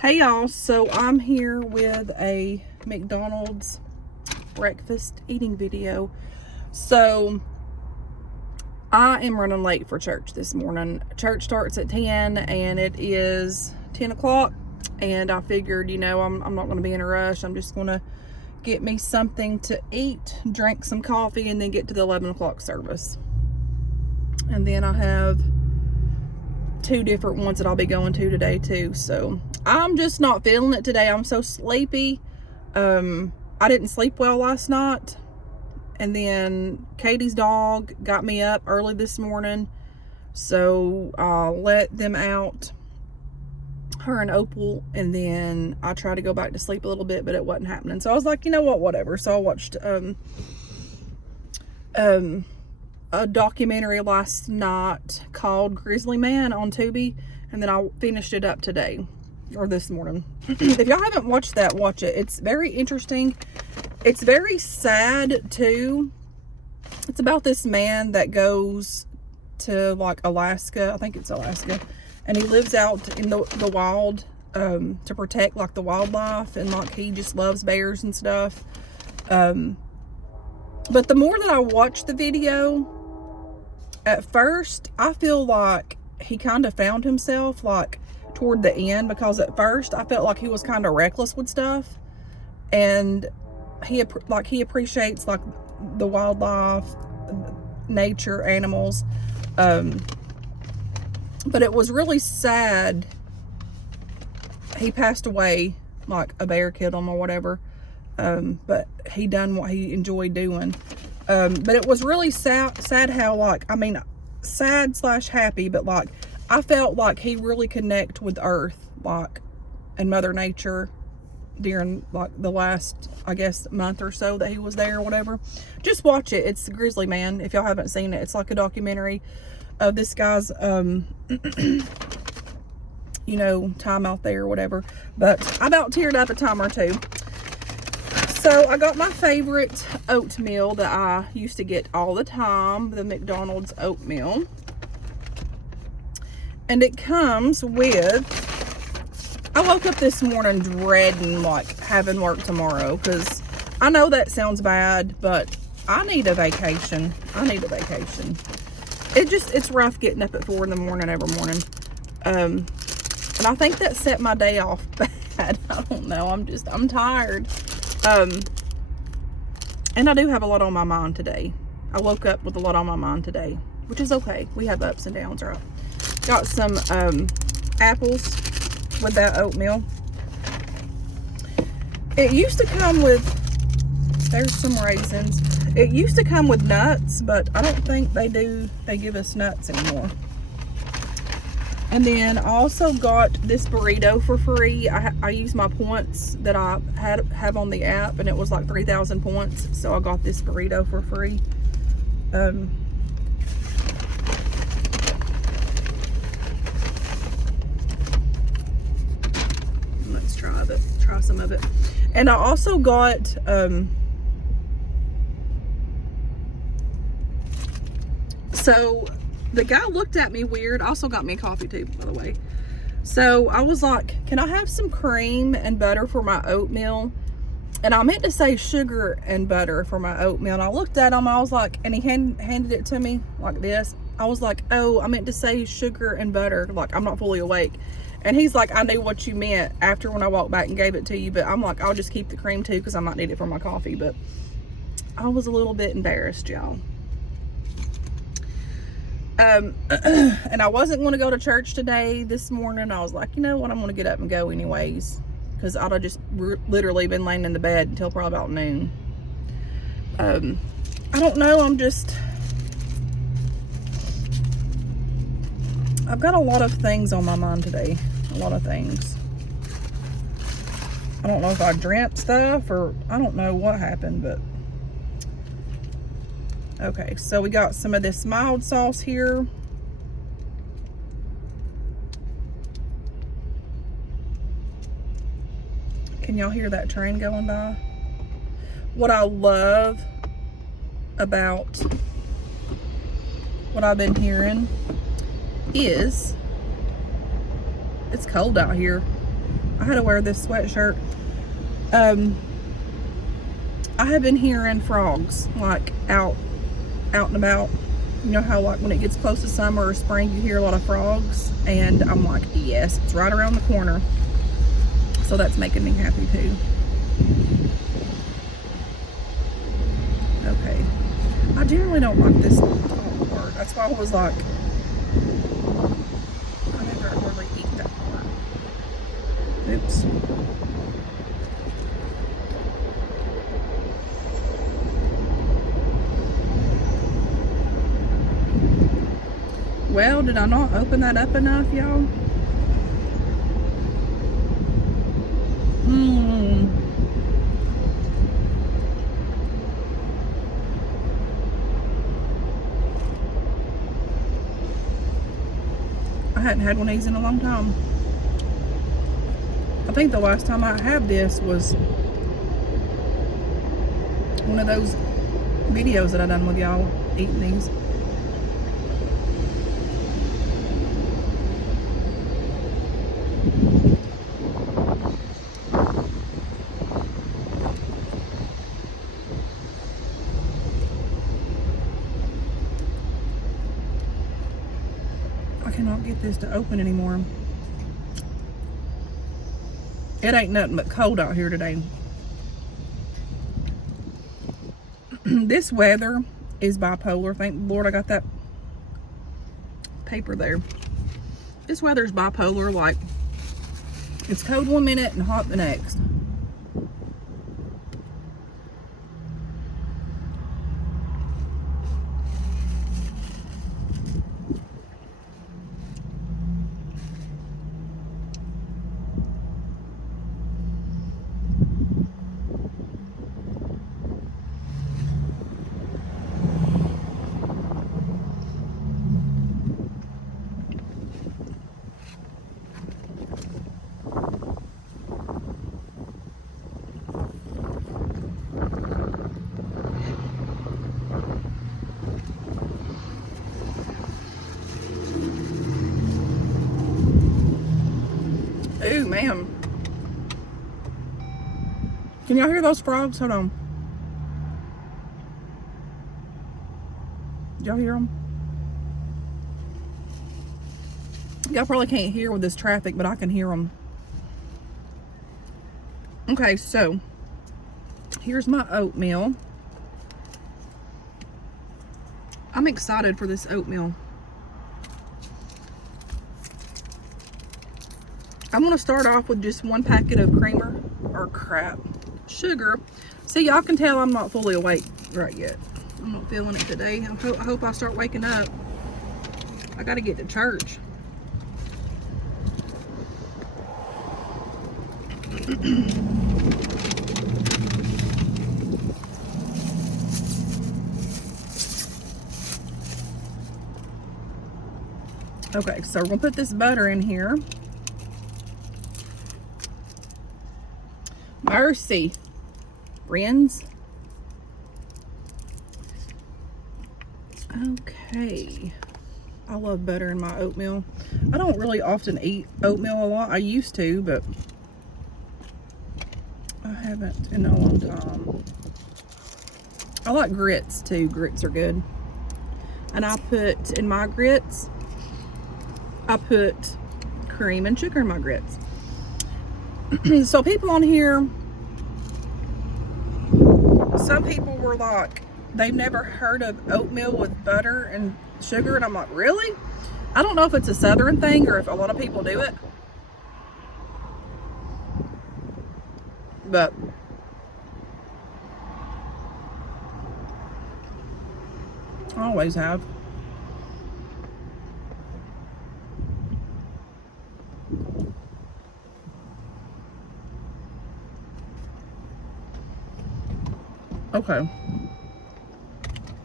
Hey y'all, so I'm here with a McDonald's breakfast eating video. So I am running late for church this morning. Church starts at 10 and it is 10 o'clock, and I figured, I'm not going to be in a rush. I'm just going to get me something to eat, drink some coffee, and then get to the 11 o'clock service. And then I have two different ones that I'll be going to today too. So I'm just not feeling it today. I'm so sleepy. I didn't sleep well last night, and then Katie's dog got me up early this morning, so I let them out, her and Opal, and then I tried to go back to sleep a little bit, but it wasn't happening. So I was like, you know what, whatever. So I watched a documentary last night called Grizzly Man on Tubi, and then I finished it up today, or this morning. If y'all haven't watched that, watch it. It's very interesting. It's very sad too. It's about this man that goes to like Alaska, I think it's Alaska, and he lives out in the wild to protect like the wildlife, and like he just loves bears and stuff. But the more that I watch the video, at first, I feel like he kind of found himself like toward the end, because at first I felt like he was kind of reckless with stuff, and he appreciates like the wildlife, nature, animals. But it was really sad. He passed away, like a bear killed him or whatever. But he done what he enjoyed doing. But it was really sad how, like, I mean, sad / happy, but like, I felt like he really connect with Earth, like, and Mother Nature during like the last, I guess, month or so that he was there or whatever. Just watch it. It's Grizzly Man. If y'all haven't seen it, it's like a documentary of this guy's, time out there or whatever. But I about teared up a time or two. So I got my favorite oatmeal that I used to get all the time, the McDonald's oatmeal. And it comes with, I woke up this morning dreading like having work tomorrow, because I know that sounds bad, but I need a vacation. It's rough getting up at 4 in the morning every morning. And I think that set my day off bad. I don't know. I'm tired. And I do have a lot on my mind today. I woke up with a lot on my mind today, which is okay. We have ups and downs, right? Got some apples with that oatmeal. It used to come with, there's some raisins. It used to come with nuts, but I don't think they give us nuts anymore. And then I also got this burrito for free. I used my points that I have on the app, and it was like 3,000 points. So I got this burrito for free. Let's try some of it. And I also got so the guy looked at me weird. Also got me a coffee too, by the way. So I was like, can I have some cream and butter for my oatmeal? And I meant to say sugar and butter for my oatmeal. And I looked at him, I was like, and he handed it to me like this. I was like, oh, I meant to say sugar and butter. Like, I'm not fully awake. And he's like, I knew what you meant after when I walked back and gave it to you. But I'm like, I'll just keep the cream too, because I might need it for my coffee. But I was a little bit embarrassed, y'all. And I wasn't going to go to church today this morning. I was like, you know what, I'm going to get up and go anyways, because I'd have just literally been laying in the bed until probably about noon. I don't know, I've got a lot of things on my mind today. A lot of things. I don't know if I dreamt stuff, or I don't know what happened, but okay, so we got some of this mild sauce here. Can y'all hear that train going by? What I love about what I've been hearing is, it's cold out here. I had to wear this sweatshirt. I have been hearing frogs, like, out and about. You know how, like, when it gets close to summer or spring, you hear a lot of frogs? And I'm like, yes, it's right around the corner. So that's making me happy, too. Okay. I generally don't like this top part. That's why I was like, I never hardly eat that part. Oops. Well, did I not open that up enough, y'all? I hadn't had one of these in a long time. I think the last time I had this was one of those videos that I done with y'all eating these. I cannot get this to open anymore. It ain't nothing but cold out here today. This weather is bipolar. Thank the Lord I got that paper there. This weather is bipolar. Like, it's cold one minute and hot the next. Ooh, man. Can y'all hear those frogs? Hold on. Did y'all hear them? Y'all probably can't hear with this traffic, but I can hear them. Okay, so here's my oatmeal. I'm excited for this oatmeal. I'm gonna start off with just one packet of creamer, or crap, sugar. See, y'all can tell I'm not fully awake right yet. I'm not feeling it today. I hope I start waking up. I gotta get to church. Okay, so we're gonna put this butter in here. Mercy, friends. Okay. I love butter in my oatmeal. I don't really often eat oatmeal a lot. I used to, but I haven't in a long time. I like grits too. Grits are good. And I put in my grits, I put cream and sugar in my grits. So people on here, some people were like, they've never heard of oatmeal with butter and sugar, and I'm like, really? I don't know if it's a southern thing or if a lot of people do it, but I always have. Okay,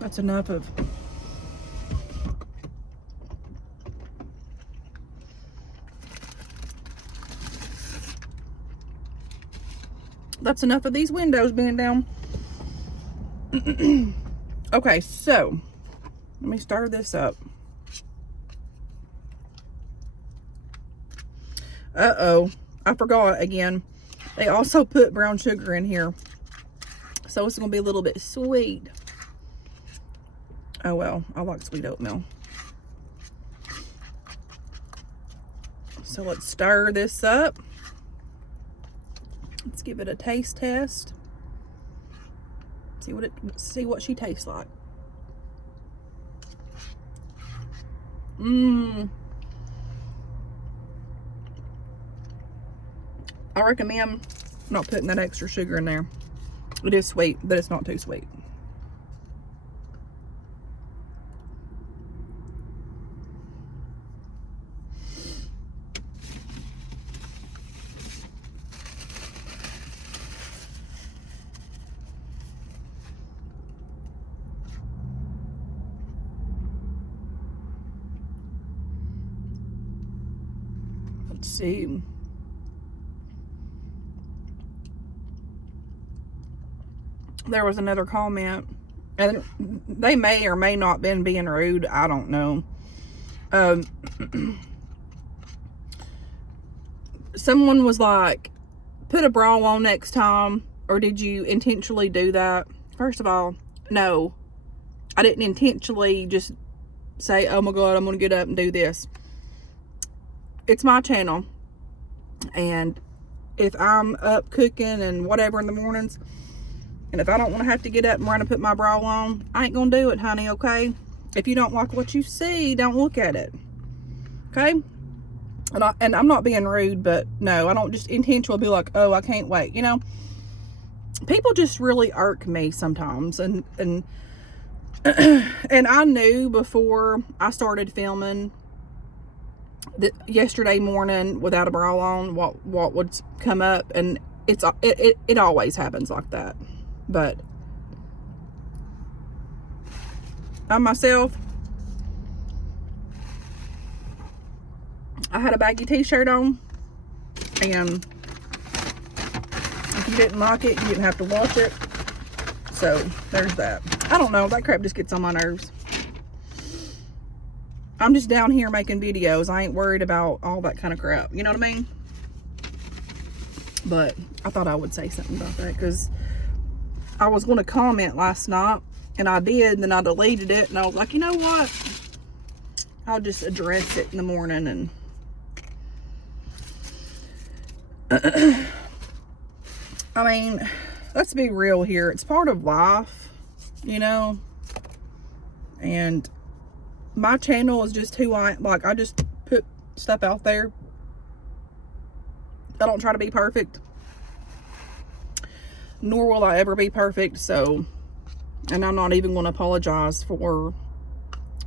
that's enough of these windows being down. Okay, so let me stir this up. Uh-oh, I forgot again. They also put brown sugar in here. So it's going to be a little bit sweet. Oh well, I like sweet oatmeal. So let's stir this up. Let's give it a taste test. See what she tastes like. I recommend not putting that extra sugar in there. It is sweet, but it's not too sweet. Let's see. There was another comment, and they may or may not been being rude. I don't know. Someone was like, put a bra on next time, or did you intentionally do that? First of all, no. I didn't intentionally just say, oh my God, I'm going to get up and do this. It's my channel. And if I'm up cooking and whatever in the mornings, and if I don't want to have to get up and run and put my bra on, I ain't going to do it, honey, okay? If you don't like what you see, don't look at it. Okay? And I'm not being rude, but no, I don't just intentionally be like, oh, I can't wait. You know, people just really irk me sometimes. And and I knew before I started filming that yesterday morning without a bra on what would come up, and it always happens like that. But I myself, I had a baggy t-shirt on, and if you didn't like it, you didn't have to wash it. So there's that. I don't know, that crap just gets on my nerves. I'm just down here making videos. I ain't worried about all that kind of crap, you know what I mean? But I thought I would say something about that, because I was going to comment last night, and I did, and then I deleted it, and I was like, you know what? I'll just address it in the morning. And I mean, let's be real here. It's part of life, you know? And my channel is just who I just put stuff out there. I don't try to be perfect, nor will I ever be perfect. So, and I'm not even going to apologize for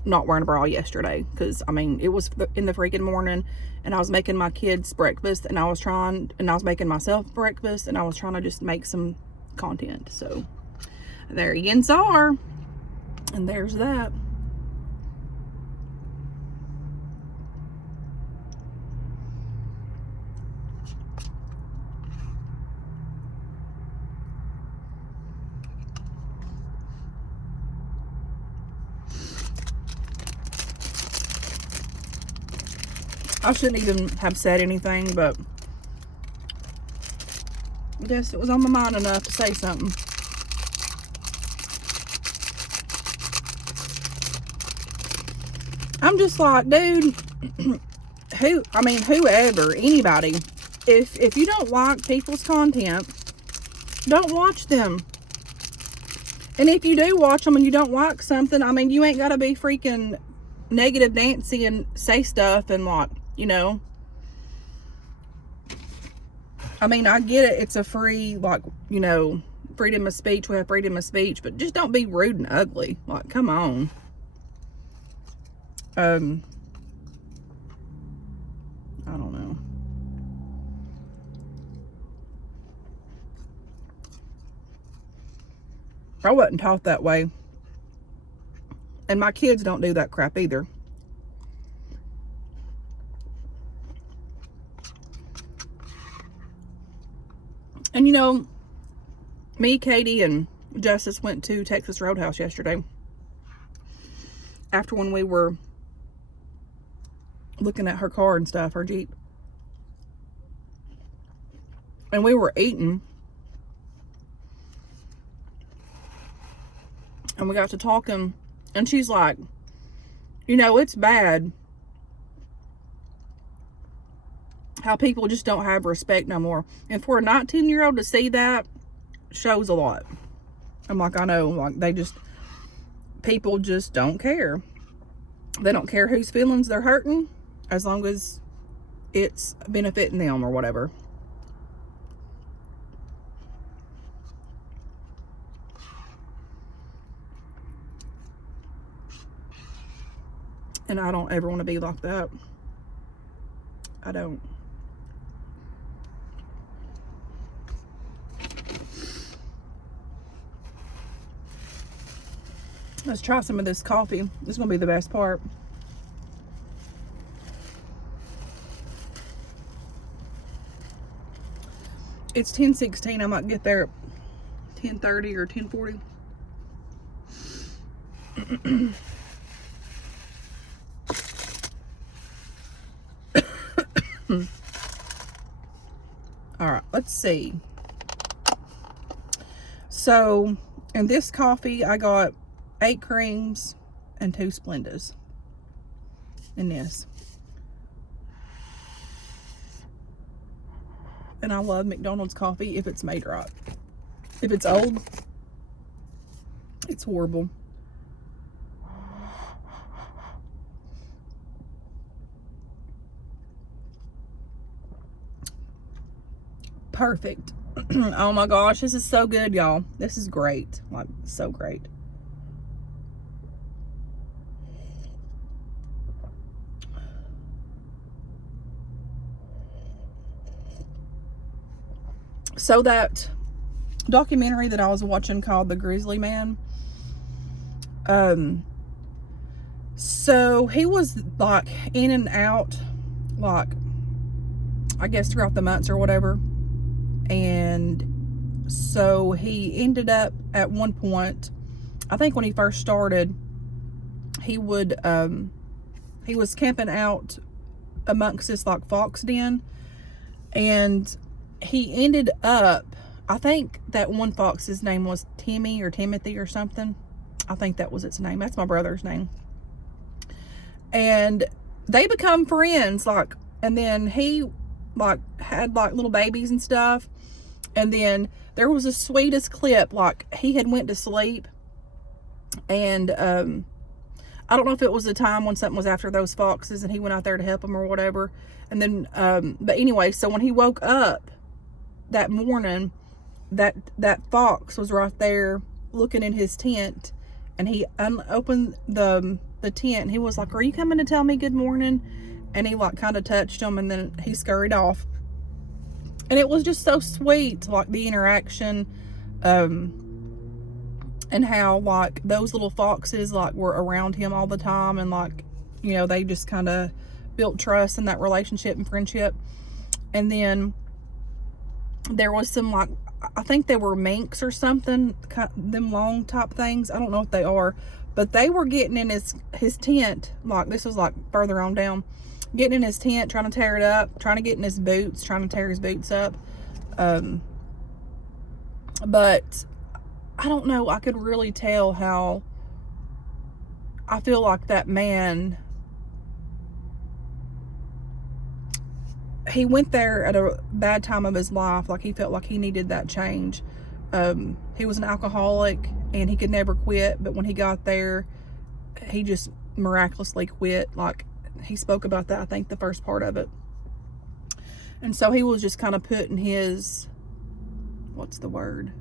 not wearing a bra yesterday, because I mean, it was in the freaking morning, and I was making my kids breakfast, and I was making myself breakfast, and I was trying to just make some content. So there you are, and there's that. I shouldn't even have said anything, but I guess it was on my mind enough to say something. I'm just like, dude, whoever, anybody, if you don't like people's content, don't watch them. And if you do watch them and you don't like something, I mean, you ain't got to be freaking negative Nancy and say stuff and like, you know. I mean, I get it. It's a free, like, you know, freedom of speech. We have freedom of speech, but just don't be rude and ugly. Like, come on. I don't know. I wasn't taught that way. And my kids don't do that crap either. And you know, me, Katie, and Justice went to Texas Roadhouse yesterday. After when we were looking at her car and stuff, her Jeep. and we were eating, and we got to talking, and she's like, you know, it's bad how people just don't have respect no more. And for a 19-year-old to see that shows a lot. I'm like, I know, like, people just don't care. They don't care whose feelings they're hurting, as long as it's benefiting them or whatever. And I don't ever want to be like that. I don't. Let's try some of this coffee. This is going to be the best part. It's 10:16. I might get there at 10:30 or 10:40. All right, let's see. So, in this coffee, I got 8 creams and 2 Splendas in this. And I love McDonald's coffee if it's made right. If it's old, it's horrible. Perfect. Oh my gosh, this is so good, y'all. This is great. Like, so great. So that documentary that I was watching called The Grizzly Man, so he was like in and out, like, I guess throughout the months or whatever. And so he ended up at one point, I think when he first started, he was camping out amongst this like fox den, and he ended up, I think that one fox's name was Timmy or Timothy or something. I think that was its name. That's my brother's name. And they become friends, like, and then he like had like little babies and stuff. And then there was the sweetest clip, like he had went to sleep, and I don't know if it was the time when something was after those foxes and he went out there to help them or whatever. And then but anyway, so when he woke up that morning, that fox was right there looking in his tent, and he opened the tent, and he was like, "Are you coming to tell me good morning?" And he like kind of touched him, and then he scurried off. And it was just so sweet, like the interaction, and how like those little foxes like were around him all the time, and like, you know, they just kind of built trust in that relationship and friendship. And then there was some, like, I think they were minks or something, them long type things. I don't know what they are, but they were getting in his tent. Like, this was like further on down, getting in his tent, trying to tear it up, trying to get in his boots, trying to tear his boots up. But I don't know, I could really tell how I feel like that man, he went there at a bad time of his life. Like, he felt like he needed that change. He was an alcoholic and he could never quit, but when he got there, he just miraculously quit. Like, he spoke about that, I think, the first part of it. And so he was just kind of putting his, what's the word,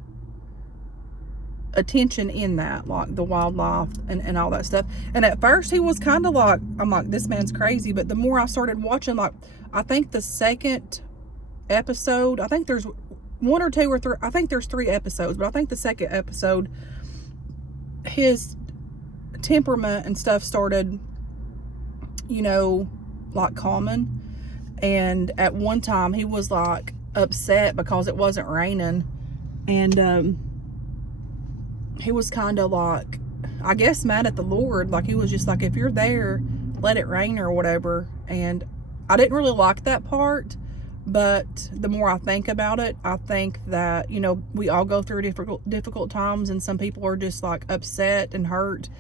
attention in that, like the wildlife and all that stuff. And at first he was kind of like, I'm like, this man's crazy. But the more I started watching, like, I think the second episode, I think there's 1 or 2 or 3, I think there's 3 episodes, but I think the second episode, his temperament and stuff started, you know, like calming. And at one time he was like upset because it wasn't raining, and he was kind of like, I guess, mad at the Lord. Like, he was just like, if you're there, let it rain or whatever. And I didn't really like that part, But the more I think about it, I think that, you know, we all go through difficult times, and some people are just like upset and hurt.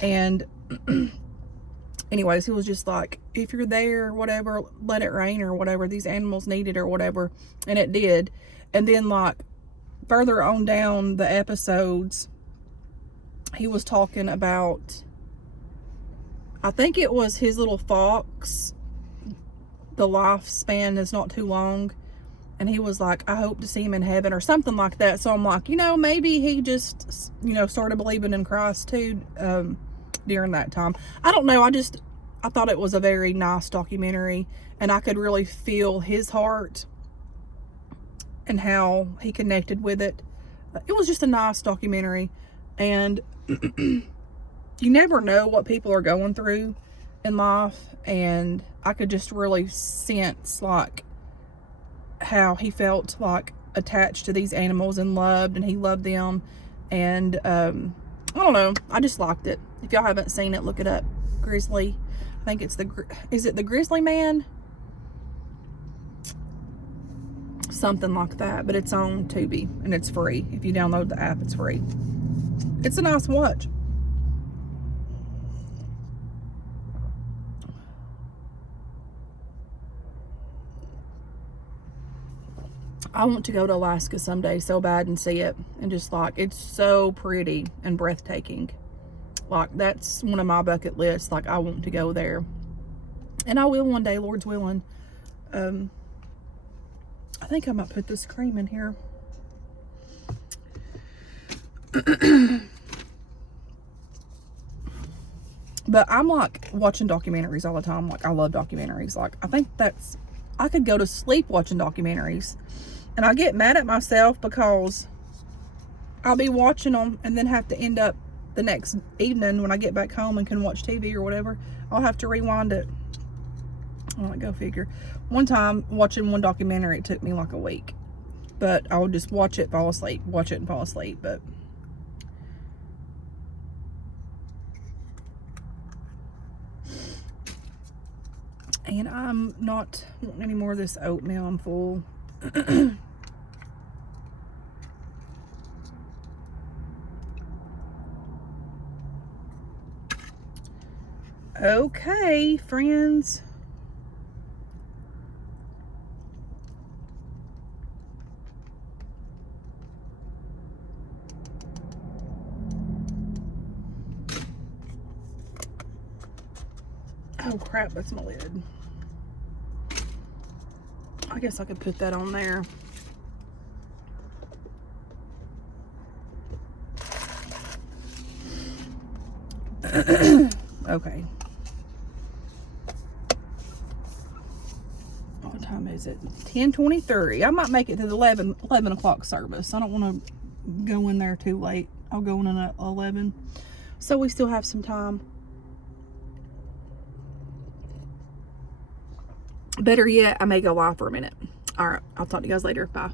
And anyways, he was just like, if you're there, whatever, let it rain or whatever, these animals need it or whatever. And it did. And then like further on down the episodes, he was talking about, I think it was his little fox, the lifespan is not too long, and he was like, I hope to see him in heaven or something like that. So I'm like, you know, maybe he just, you know, started believing in Christ too during that time. I don't know, I thought it was a very nice documentary, and I could really feel his heart and how he connected with it. It was just a nice documentary. And you never know what people are going through in life, and I could just really sense like how he felt like attached to these animals and loved, and he loved them. And I don't know, I just liked it. If y'all haven't seen it, look it up. Grizzly, I think it's is it the Grizzly Man? Something like that. But it's on Tubi, and it's free. If you download the app, it's free. It's a nice watch. I want to go to Alaska someday so bad and see it, and just like, it's so pretty and breathtaking. Like, that's one of my bucket lists. Like, I want to go there, and I will one day, Lord's willing. I think I might put this cream in here. But I'm like watching documentaries all the time. Like, I love documentaries. Like, I think I could go to sleep watching documentaries. And I get mad at myself because I'll be watching them and then have to end up the next evening when I get back home and can watch TV or whatever. I'll have to rewind it. Well, go figure. One time watching one documentary, it took me like a week. But I would just watch it, fall asleep. Watch it and fall asleep. But and I'm not wanting any more of this oatmeal. I'm full. Okay, friends. Oh crap, that's my lid. I guess I could put that on there. Okay. What time is it? 10:23. I might make it to the 11 o'clock service. I don't want to go in there too late. I'll go in at 11. So we still have some time. Better yet, I may go live for a minute. All right. I'll talk to you guys later. Bye.